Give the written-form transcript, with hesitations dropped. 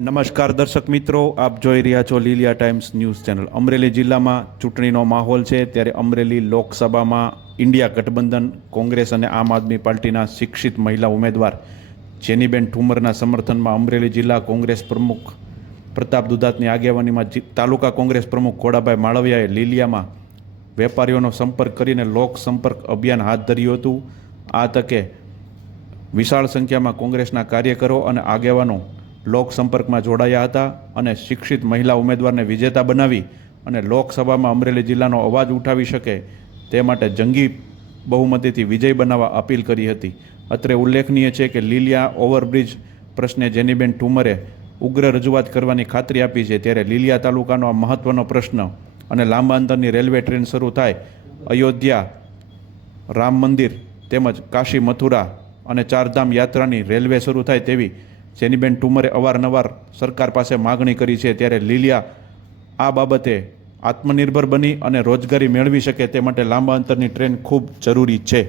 નમસ્કાર દર્શક મિત્રો, આપ જોઈ રહ્યા છો Lilia times news channel. Amreli જિલ્લામાં ચૂંટણીનો માહોલ છે, ત્યારે અમરેલી લોકસભામાં ઇન્ડિયા ગઠબંધન કોંગ્રેસ અને આમ આદમી પાર્ટીના શિક્ષિત મહિલા ઉમેદવાર જેનીબેન ઠુમરના સમર્થનમાં અમરેલી જિલ્લા કોંગ્રેસ પ્રમુખ પ્રતાપ દુધાતની આગેવાનીમાં તાલુકા કોંગ્રેસ પ્રમુખ ઘોડાભાઈ માળવિયાએ લીલિયામાં વેપારીઓનો સંપર્ક કરીને લોક સંપર્ક અભિયાન હાથ ધર્યું હતું। આ તકે વિશાળ સંખ્યામાં કોંગ્રેસના કાર્યકરો અને આગેવાનો લોક સંપર્કમાં જોડાયા હતા અને શિક્ષિત મહિલા ઉમેદવારને વિજેતા બનાવી અને લોકસભામાં અમરેલી જિલ્લાનો અવાજ ઉઠાવી શકે તે માટે જંગી બહુમતીથી વિજય બનાવવા અપીલ કરી હતી। અત્રે ઉલ્લેખનીય છે કે લીલિયા ઓવરબ્રિજ પ્રશ્ને જેનીબેન ઠુમરે ઉગ્ર રજૂઆત કરવાની ખાતરી આપી છે, ત્યારે લીલિયા તાલુકાનો આ મહત્ત્વનો પ્રશ્ન અને લાંબા અંતરની રેલવે ટ્રેન શરૂ થાય, અયોધ્યા રામ મંદિર તેમજ કાશી મથુરા અને ચારધામ યાત્રાની રેલવે શરૂ થાય તેવી જેનીબેન ઠુમરે અવારનવાર સરકાર પાસે માગણી કરી છે। ત્યારે લીલિયા આ બાબતે આત્મનિર્ભર બની અને રોજગારી મેળવી શકે તે માટે લાંબા અંતરની ટ્રેન ખૂબ જરૂરી છે।